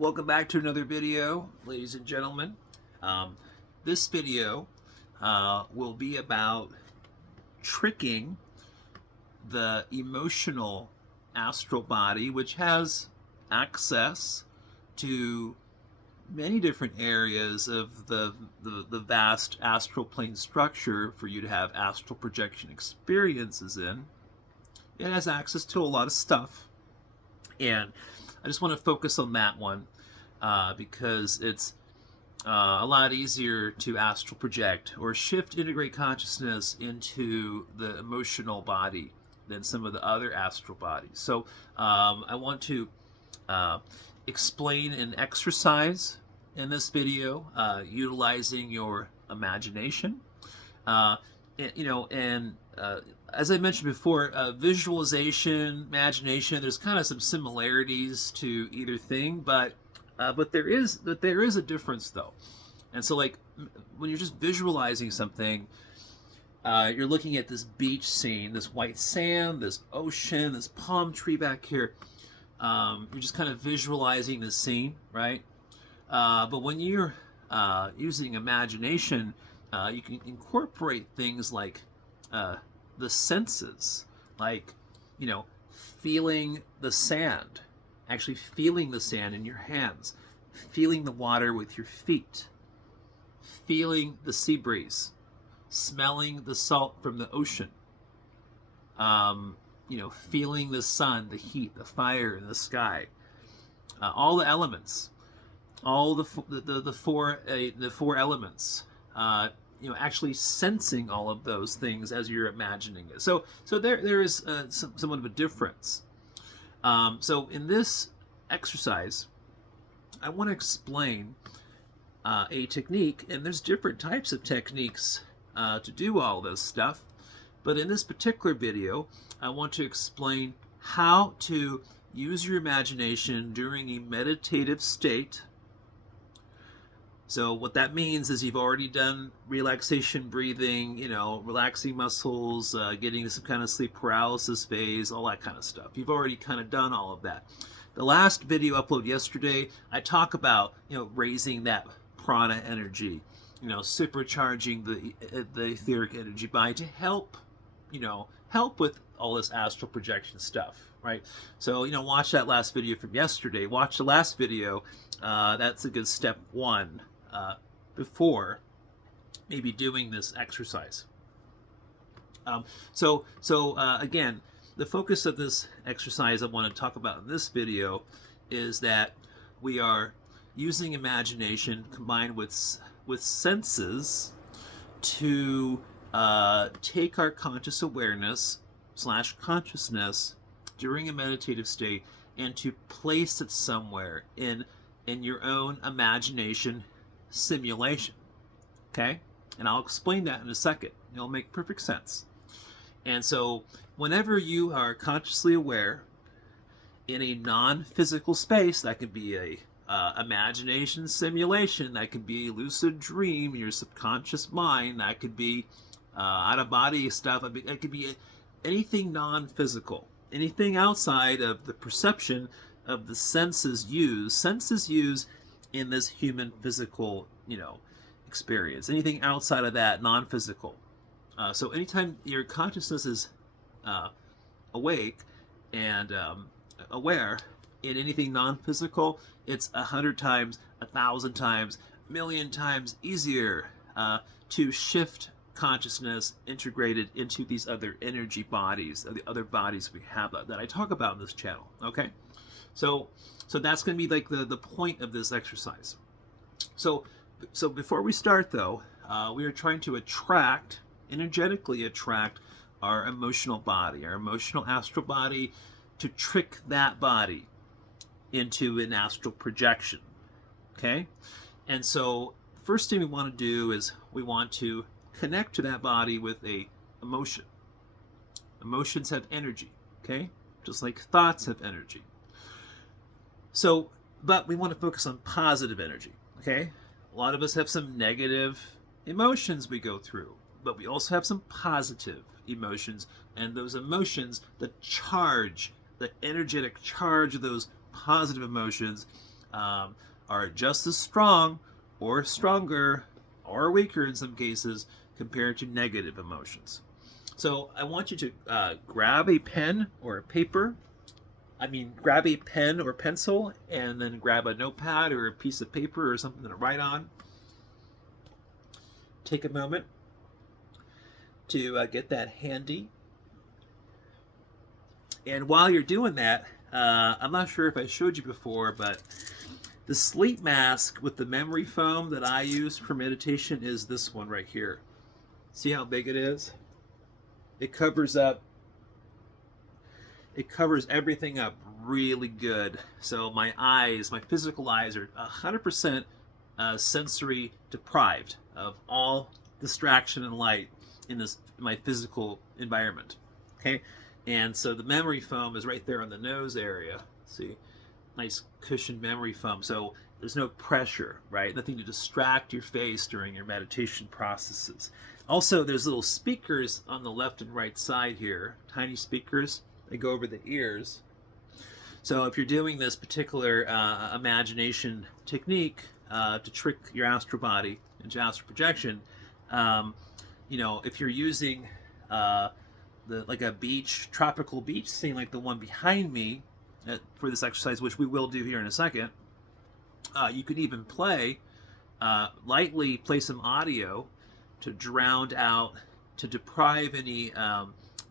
Welcome back to another video, ladies and gentlemen. This video will be about tricking the emotional astral body, which has access to many different areas of the vast astral plane structure for you to have astral projection experiences in. It has access to a lot of stuff, and I just want to focus on that one because it's a lot easier to astral project or shift integrate consciousness into the emotional body than some of the other astral bodies. So I want to explain an exercise in this video utilizing your imagination. As I mentioned before, visualization, imagination, there's kind of some similarities to either thing, but there is a difference though. And so, like, when you're just visualizing something, you're looking at this beach scene, this white sand, this ocean, this palm tree back here. You're just kind of visualizing the scene, right? But when you're using imagination, you can incorporate things like the senses, like, feeling the sand, actually feeling the sand in your hands, feeling the water with your feet, feeling the sea breeze, smelling the salt from the ocean, feeling the sun, the heat, the fire in the sky, all the elements, all the four elements. Actually sensing all of those things as you're imagining it. So there is somewhat of a difference. So in this exercise, I want to explain a technique, and there's different types of techniques to do all this stuff. But in this particular video, I want to explain how to use your imagination during a meditative state. So what that means is you've already done relaxation breathing, relaxing muscles, getting to some kind of sleep paralysis phase, all that kind of stuff. You've already kind of done all of that. The last video upload yesterday, I talk about, raising that prana energy, supercharging the etheric energy body to help with all this astral projection stuff, right? So, watch that last video from yesterday. Watch the last video. That's a good step one. Before maybe doing this exercise. Again, the focus of this exercise I want to talk about in this video is that we are using imagination combined with senses to take our conscious awareness / consciousness during a meditative state and to place it somewhere in your own imagination simulation. Okay? And I'll explain that in a second. It'll make perfect sense. And so whenever you are consciously aware in a non-physical space, that could be a imagination simulation, that could be a lucid dream, your subconscious mind, that could be out-of-body stuff, that could be anything non-physical, anything outside of the perception of the senses used in this human physical, experience. Anything outside of that, non-physical. So anytime your consciousness is awake and aware in anything non-physical, it's 100 times, 1,000 times, 1,000,000 times easier to shift consciousness integrated into these other energy bodies, the other bodies we have that I talk about in this channel. Okay, so that's going to be like the point of this exercise. So before we start though, we are trying to energetically attract our emotional body, our emotional astral body, to trick that body into an astral projection. Okay, and so the first thing we want to do is we want to connect to that body with a emotion. Emotions have energy, okay, just like thoughts have energy. So, but we want to focus on positive energy, okay? A lot of us have some negative emotions we go through, but we also have some positive emotions, and those emotions, the energetic charge of those positive emotions are just as strong or stronger or weaker in some cases compared to negative emotions. So I want you to grab a pen or a paper. Grab a pen or pencil and then grab a notepad or a piece of paper or something to write on. Take a moment to get that handy. And while you're doing that, I'm not sure if I showed you before, but the sleep mask with the memory foam that I use for meditation is this one right here. See how big it is? It covers everything up really good. So my eyes, my physical eyes, are 100% sensory deprived of all distraction and light in my physical environment. Okay, and so the memory foam is right there on the nose area. See, nice cushioned memory foam. So there's no pressure, right? Nothing to distract your face during your meditation processes. Also, there's little speakers on the left and right side here, tiny speakers. They go over the ears. So if you're doing this particular imagination technique to trick your astral body into astral projection, if you're using like a beach, tropical beach scene like the one behind me for this exercise, which we will do here in a second, you could even lightly play some audio to drown out, to deprive any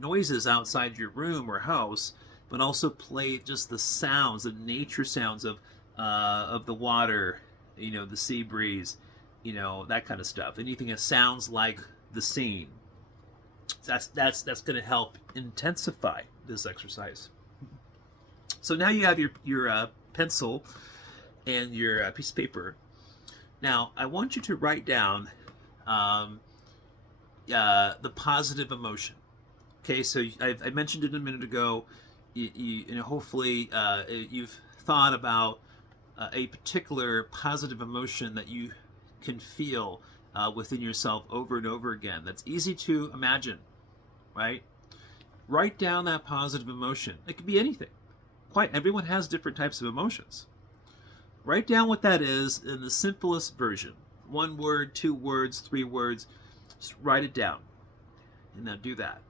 noises outside your room or house, but also play just the sounds, the nature sounds of the water, the sea breeze, that kind of stuff. Anything that sounds like the scene. That's going to help intensify this exercise. So now you have your pencil and your piece of paper. Now I want you to write down the positive emotion. Okay, so I mentioned it a minute ago. Hopefully you've thought about a particular positive emotion that you can feel within yourself over and over again. That's easy to imagine, right? Write down that positive emotion. It could be anything. Quite everyone has different types of emotions. Write down what that is in the simplest version. 1 word, 2 words, 3 words. Just write it down. And now do that.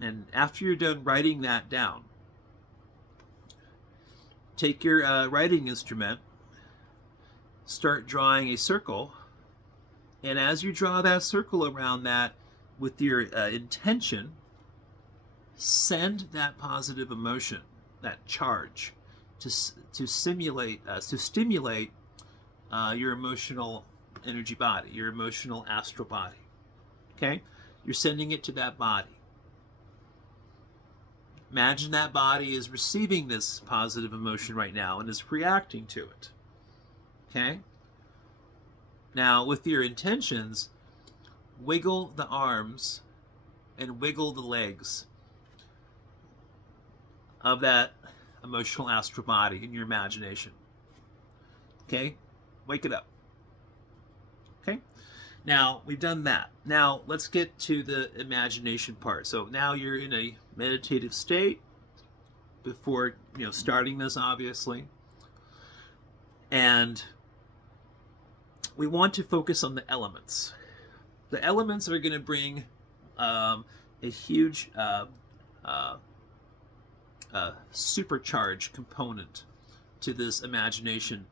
And after you're done writing that down, take your writing instrument, start drawing a circle, and as you draw that circle around that with your intention, send that positive emotion, that charge, to stimulate your emotional energy body, your emotional astral body. Okay? You're sending it to that body. Imagine that body is receiving this positive emotion right now and is reacting to it. Okay? Now, with your intentions, wiggle the arms and wiggle the legs of that emotional astral body in your imagination. Okay? Wake it up. Okay? Now, we've done that. Now, let's get to the imagination part. So now you're in a meditative state before, starting this, obviously. And we want to focus on the elements. The elements are going to bring a huge supercharged component to this imagination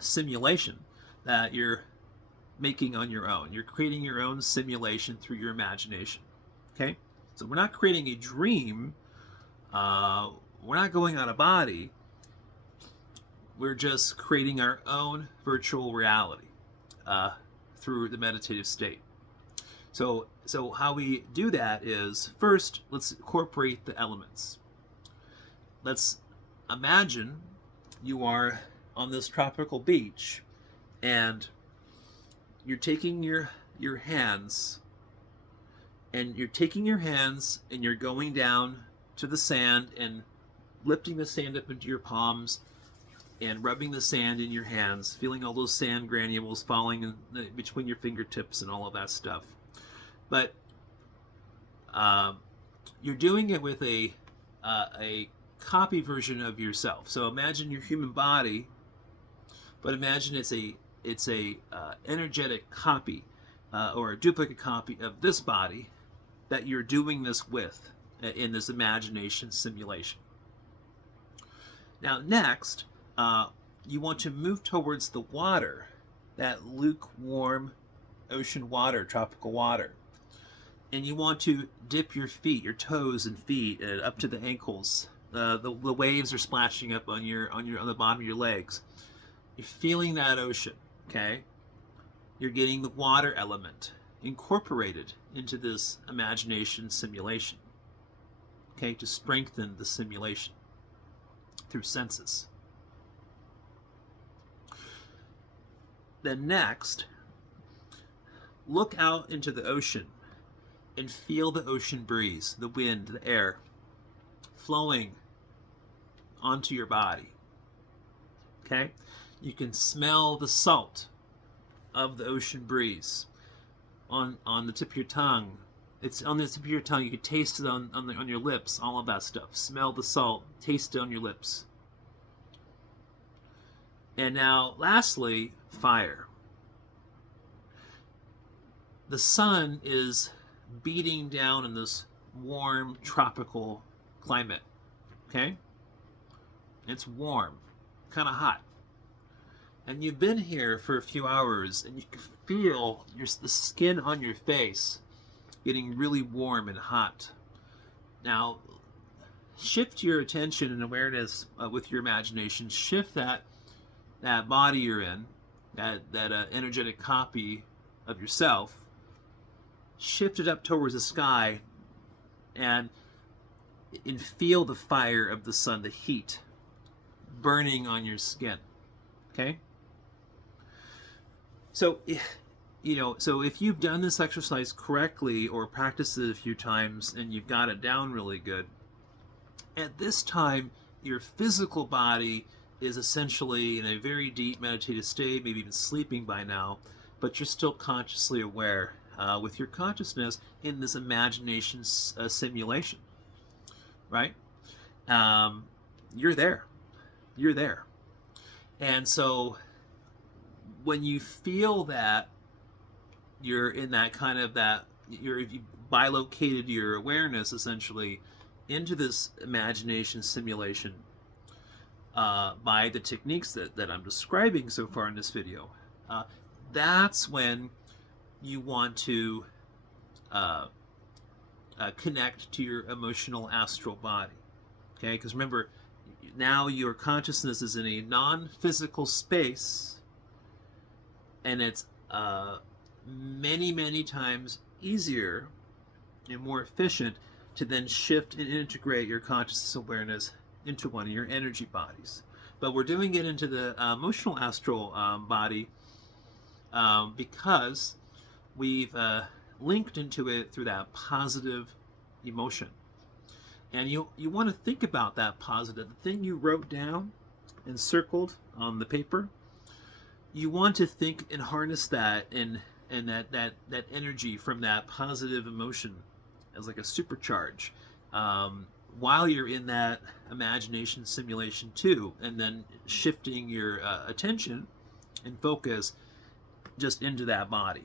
simulation that you're making on your own. You're creating your own simulation through your imagination. Okay? So we're not creating a dream. We're not going out of body. We're just creating our own virtual reality through the meditative state. So how we do that is, first, let's incorporate the elements. Let's imagine you are on this tropical beach and you're taking your hands and you're going down to the sand and lifting the sand up into your palms and rubbing the sand in your hands, feeling all those sand granules falling in between your fingertips and all of that stuff. But you're doing it with a copy version of yourself. So imagine your human body, but imagine it's a energetic copy or a duplicate copy of this body that you're doing this with in this imagination simulation. Now next, you want to move towards the water, that lukewarm ocean water, tropical water. And you want to dip your feet, your toes and feet up to the ankles. The waves are splashing up on the bottom of your legs. You're feeling that ocean, okay? You're getting the water element incorporated into this imagination simulation, okay, to strengthen the simulation through senses. Then next, look out into the ocean and feel the ocean breeze, the wind, the air flowing onto your body. Okay? You can smell the salt of the ocean breeze on the tip of your tongue. It's on the tip of your tongue. You can taste it on your lips, all of that stuff. Smell the salt, taste it on your lips. And now, lastly, fire. The sun is beating down in this warm tropical climate, okay? It's warm, kind of hot. And you've been here for a few hours and you can feel the skin on your face getting really warm and hot. Now, shift your attention and awareness with your imagination. Shift that body you're in, that energetic copy of yourself. Shift it up towards the sky and feel the fire of the sun, the heat burning on your skin. Okay? So, so if you've done this exercise correctly or practiced it a few times and you've got it down really good, at this time your physical body is essentially in a very deep meditative state, maybe even sleeping by now, but you're still consciously aware with your consciousness in this imagination simulation, right? You're there. You're there. And so when you feel that you're in that kind of you bilocated your awareness essentially into this imagination simulation by the techniques that I'm describing so far in this video, that's when you want to connect to your emotional astral body. Okay, because remember, now your consciousness is in a non-physical space, and it's many times easier and more efficient to then shift and integrate your consciousness awareness into one of your energy bodies. But we're doing it into the emotional astral body because we've linked into it through that positive emotion. And you want to think about that positive, the thing you wrote down and circled on the paper. You want to think and harness that and that energy from that positive emotion as like a supercharge while you're in that imagination simulation too, and then shifting your attention and focus just into that body.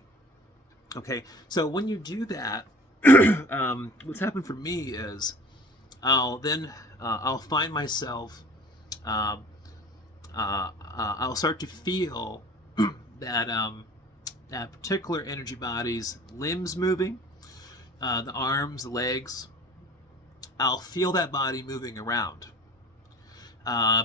Okay, so when you do that, what's happened for me is I'll find myself, I'll start to feel that particular energy body's limbs moving, the arms, the legs. I'll feel that body moving around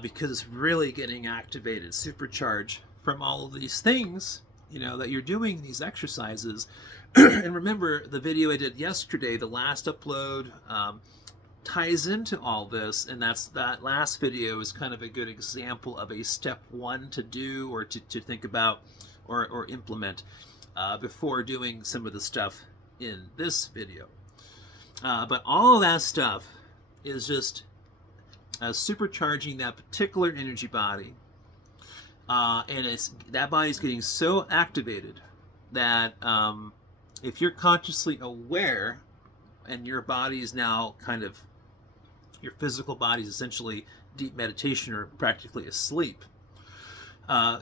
because it's really getting activated, supercharged from all of these things, that you're doing these exercises. And remember, the video I did yesterday, the last upload, ties into all this, and that last video is kind of a good example of a step one to do or to think about or implement before doing some of the stuff in this video. But all of that stuff is just supercharging that particular energy body, and that body's getting so activated that if you're consciously aware and your body is now kind of your physical body is essentially deep meditation or practically asleep,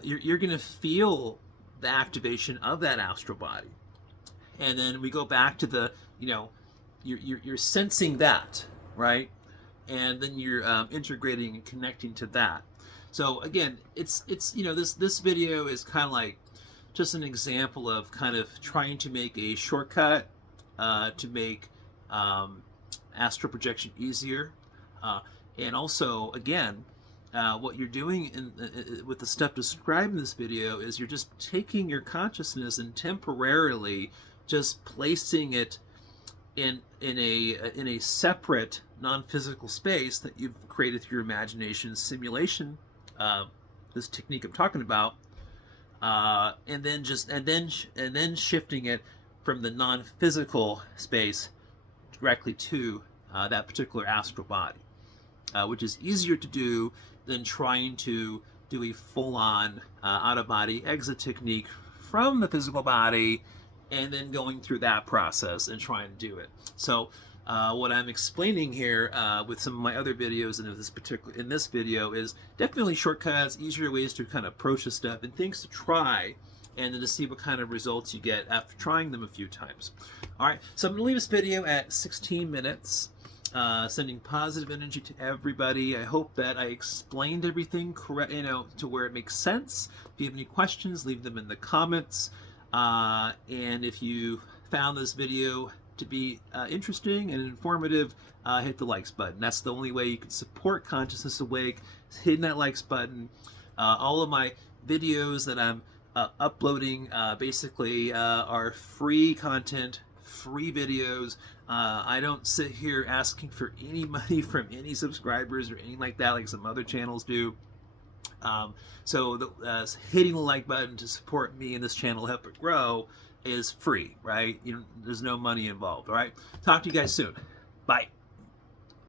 you're going to feel the activation of that astral body. And then we go back to the, you're sensing that, right? And then you're integrating and connecting to that. So again, it's this video is kind of like just an example of kind of trying to make a shortcut to make astral projection easier, and also again, what you're doing with the stuff described in this video is you're just taking your consciousness and temporarily just placing it in a separate non-physical space that you've created through your imagination simulation, this technique I'm talking about, and then shifting it from the non-physical space directly to that particular astral body, which is easier to do than trying to do a full-on out-of-body exit technique from the physical body and then going through that process and trying to do it. So what I'm explaining here with some of my other videos and in this video is definitely shortcuts, easier ways to kind of approach this stuff, and things to try, and then to see what kind of results you get after trying them a few times. All right, so I'm going to leave this video at 16 minutes, sending positive energy to everybody. I hope that I explained everything correct, to where it makes sense. If you have any questions, leave them in the comments. And if you found this video to be interesting and informative, hit the likes button. That's the only way you can support Consciousness Awake, is hitting that likes button. All of my videos that I'm uploading basically are free content, free videos. I don't sit here asking for any money from any subscribers or anything like that like some other channels do. So hitting the like button to support me and this channel, help it grow, is free, right? There's no money involved. All right, talk to you guys soon. Bye.